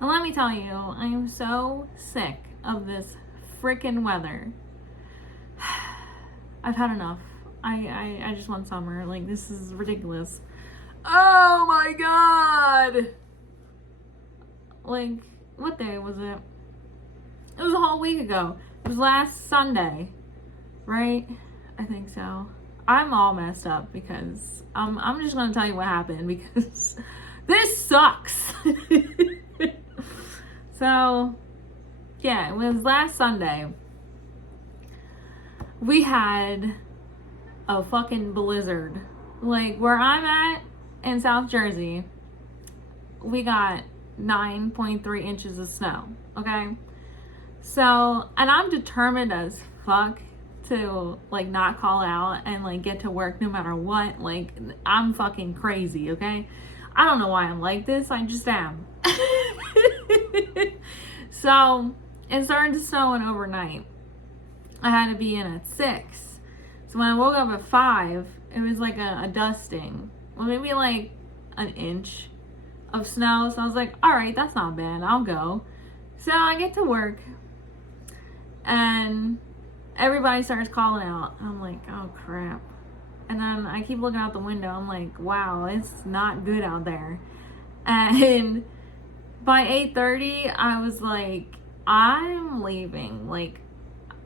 And let me tell you, I am so sick of this freaking weather. I've had enough. I just want summer. Like, this is ridiculous. Oh my god! Like, what day was it? It was a whole week ago. It was last Sunday, right? I think so. I'm all messed up because I'm just gonna tell you what happened because this sucks. So, yeah, it was last Sunday. We had a fucking blizzard. Like, where I'm at in South Jersey, we got 9.3 inches of snow, okay? So, and I'm determined as fuck to, like, not call out and, like, get to work no matter what. Like, I'm fucking crazy, okay? I don't know why I'm like this, I just am. So, it started to snow overnight. I had to be in at 6. So when I woke up at 5, it was like a dusting. Well, maybe like an inch of snow. So I was like, all right, that's not bad. I'll go. So I get to work and everybody starts calling out. I'm like, oh crap. And then I keep looking out the window. I'm like, wow, it's not good out there. And by 8:30, I was like, I'm leaving. Like,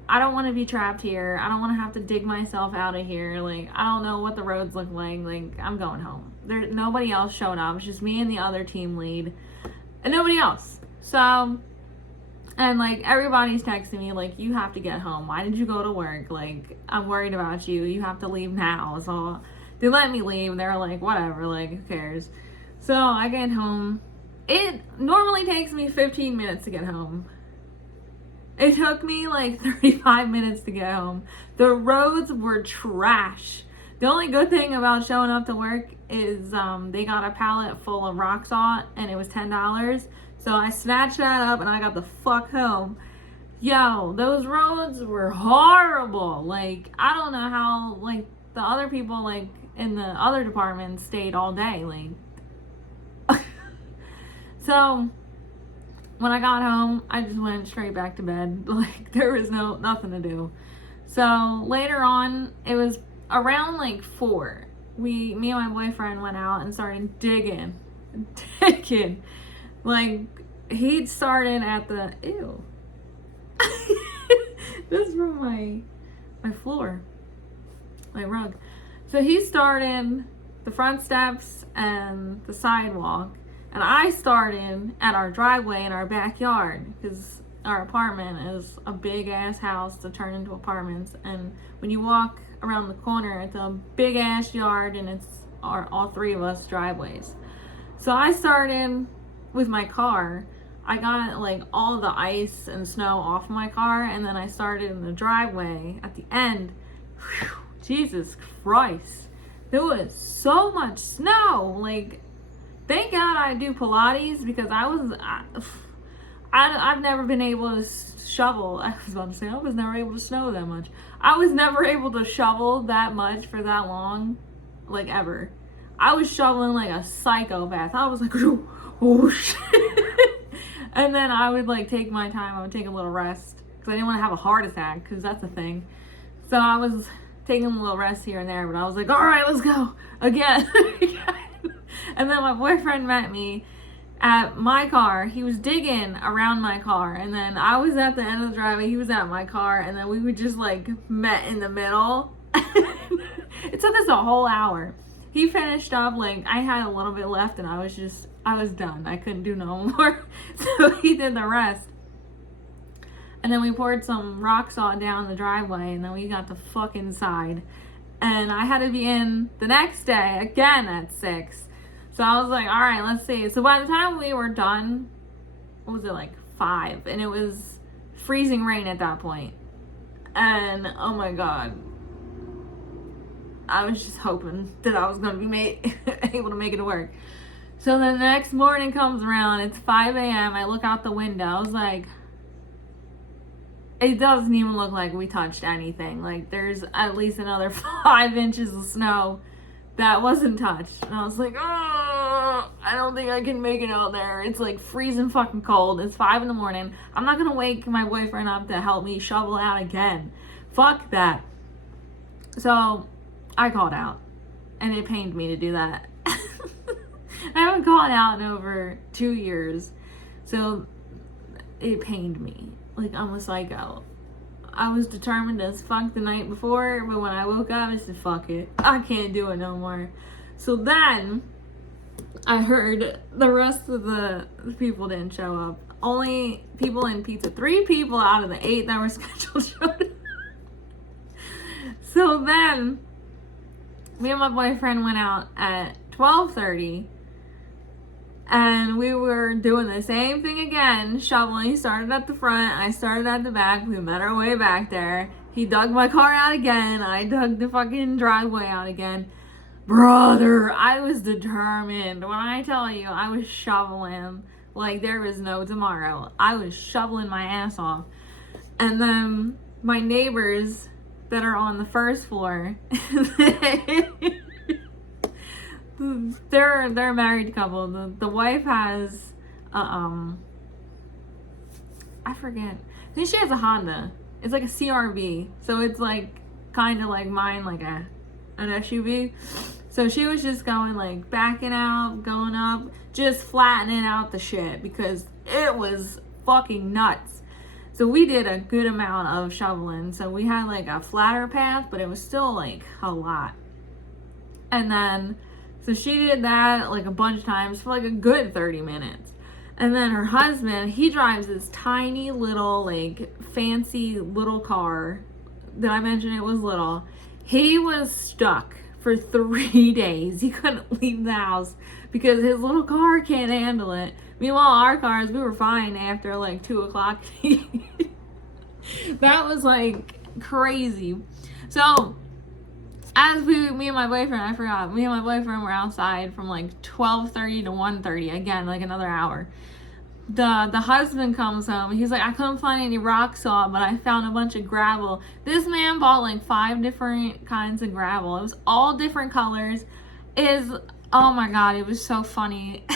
I don't want to be trapped here. I don't want to have to dig myself out of here. Like, I don't know what the roads look like. Like, I'm going home. Nobody else showed up. It's just me and the other team lead. And nobody else. So, and like, everybody's texting me, like, you have to get home. Why did you go to work? Like, I'm worried about you. You have to leave now. So, they let me leave. They're like, whatever. Like, who cares? So, I get home. It normally takes me 15 minutes to get home. It took me like 35 minutes to get home. The roads were trash. The only good thing about showing up to work is they got a pallet full of rock salt and it was $10. So I snatched that up and I got the fuck home. Yo, those roads were horrible. Like, I don't know how, like, the other people, like, in the other departments stayed all day. Like, so when I got home, I just went straight back to bed. Like, there was nothing to do. So later on, it was around like 4. Me and my boyfriend went out and started digging. Like, he'd started at the, ew. This is from my floor, my rug. So he started the front steps and the sidewalk. And I started at our driveway in our backyard because our apartment is a big ass house to turn into apartments. And when you walk around the corner, it's a big ass yard and it's all 3 of us driveways. So I started with my car. I got like all the ice and snow off my car, and then I started in the driveway at the end. Whew, Jesus Christ. There was so much snow. Like, thank God I do Pilates because I've never been able to shovel. I was about to say, I was never able to snow that much. I was never able to shovel that much for that long, like, ever. I was shoveling like a psychopath. I was like, whoosh. And then I would like take my time. I would take a little rest because I didn't want to have a heart attack because that's a thing. So I was taking a little rest here and there, but I was like, all right, let's go again. And then my boyfriend met me at my car. He was digging around my car, and then I was at the end of the driveway. He was at my car, and then we would just like met in the middle. It took us a whole hour. He finished up, like, I had a little bit left, and I was done. I couldn't do no more. So he did the rest. And then we poured some rock salt down the driveway, and then we got the fuck inside. And I had to be in the next day again at 6. So I was like, all right, let's see. So by the time we were done, what was it, like 5? And it was freezing rain at that point. And oh my God, I was just hoping that I was going to be able to make it to work. So the next morning comes around, it's 5 a.m. I look out the window. I was like, it doesn't even look like we touched anything. Like, there's at least another 5 inches of snow that wasn't touched. And I was like, oh. I don't think I can make it out there. It's like freezing fucking cold. It's 5 in the morning. I'm not gonna wake my boyfriend up to help me shovel out again. Fuck that. So I called out, and it pained me to do that. I haven't called out in over 2 years, so it pained me. Like, I'm a psycho. I was determined as fuck the night before, but when I woke up, I said, fuck it. I can't do it no more. So then, I heard the rest of the people didn't show up. Only people in pizza. 3 people out of the 8 that were scheduled showed up. So then, me and my boyfriend went out at 12:30. And we were doing the same thing again, shoveling. He started at the front, I started at the back. We met our way back there. He dug my car out again. I dug the fucking driveway out again. Brother, I was determined. When I tell you, I was shoveling like there was no tomorrow. I was shoveling my ass off. And then my neighbors that are on the first floor, they're a married couple. The wife has I forget. I think she has a Honda. It's like a CRV. So it's like kind of like mine, like an SUV. So she was just going like backing out, going up, just flattening out the shit because it was fucking nuts. So we did a good amount of shoveling. So we had like a flatter path, but it was still like a lot. And then so she did that like a bunch of times for like a good 30 minutes. And then her husband, he drives this tiny little like fancy little car that I mentioned it was little. He was stuck for 3 days. He couldn't leave the house because his little car can't handle it. Meanwhile, our cars, we were fine after like 2 o'clock. That was like crazy. So me and my boyfriend, I forgot, me and my boyfriend were outside from like 12:30 to 1:30, again, like another hour. The husband comes home. He's like, I couldn't find any rock salt, but I found a bunch of gravel. This man bought like 5 different kinds of gravel. It was all different colors. Oh my God, it was so funny.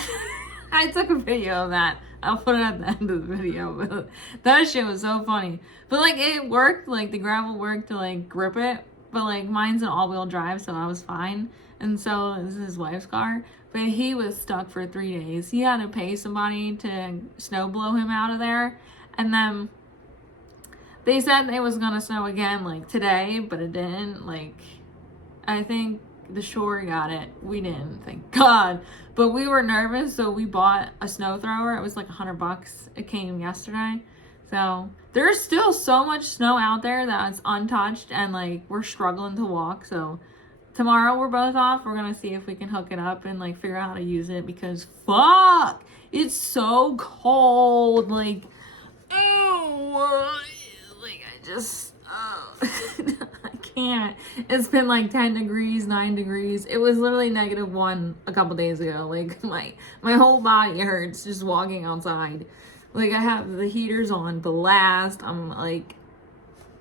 I took a video of that. I'll put it at the end of the video, but that shit was so funny. But like it worked, like the gravel worked to like grip it, but like mine's an all-wheel drive, so I was fine. And so this is his wife's car, but he was stuck for 3 days. He had to pay somebody to snow blow him out of there. And then they said it was gonna snow again like today, but it didn't. Like, I think the shore got it. We didn't, thank God. But we were nervous, so we bought a snow thrower. It was like $100. It came yesterday. So there's still so much snow out there that's untouched, and like we're struggling to walk. So tomorrow we're both off. We're gonna see if we can hook it up and like figure out how to use it, because fuck, it's so cold. Like, oh, like I just, I can't. It's been like 10 degrees, 9 degrees. It was literally -1 a couple days ago. Like my whole body hurts just walking outside. Like I have the heaters on blast. I'm like,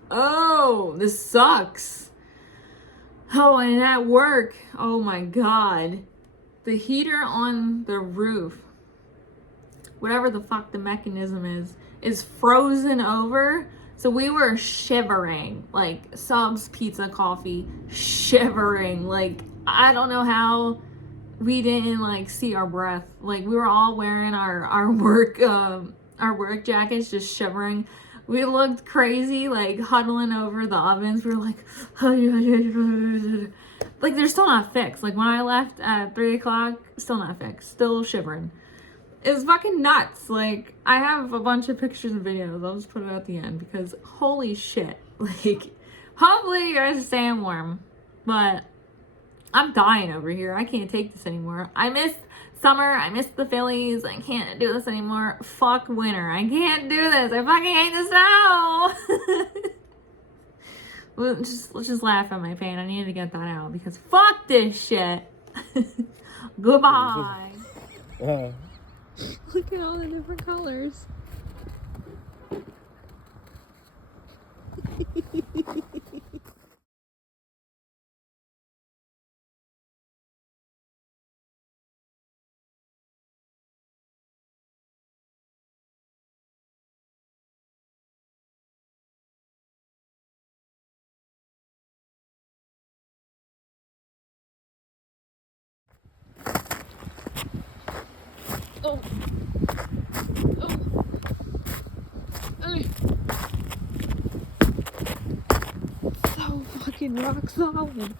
oh, this sucks. Oh, and at work, oh my God, the heater on the roof, whatever the fuck the mechanism is frozen over. So we were shivering, like Subs Pizza Coffee, shivering. Like, I don't know how we didn't like see our breath. Like we were all wearing our work jackets, just shivering. We looked crazy, like huddling over the ovens. We were like, like they're still not fixed. Like when I left at 3 o'clock, still not fixed, still shivering. It's fucking nuts. Like I have a bunch of pictures and videos. I'll just put it at the end because holy shit. Like hopefully you guys are staying warm, but I'm dying over here. I can't take this anymore. I miss summer. I miss the Phillies. I can't do this anymore. Fuck winter. I can't do this. I fucking hate the snow. Let's just laugh at my pain. I need to get that out because fuck this shit. Goodbye. Look at all the different colors. Oh. Oh. So fucking rock solid.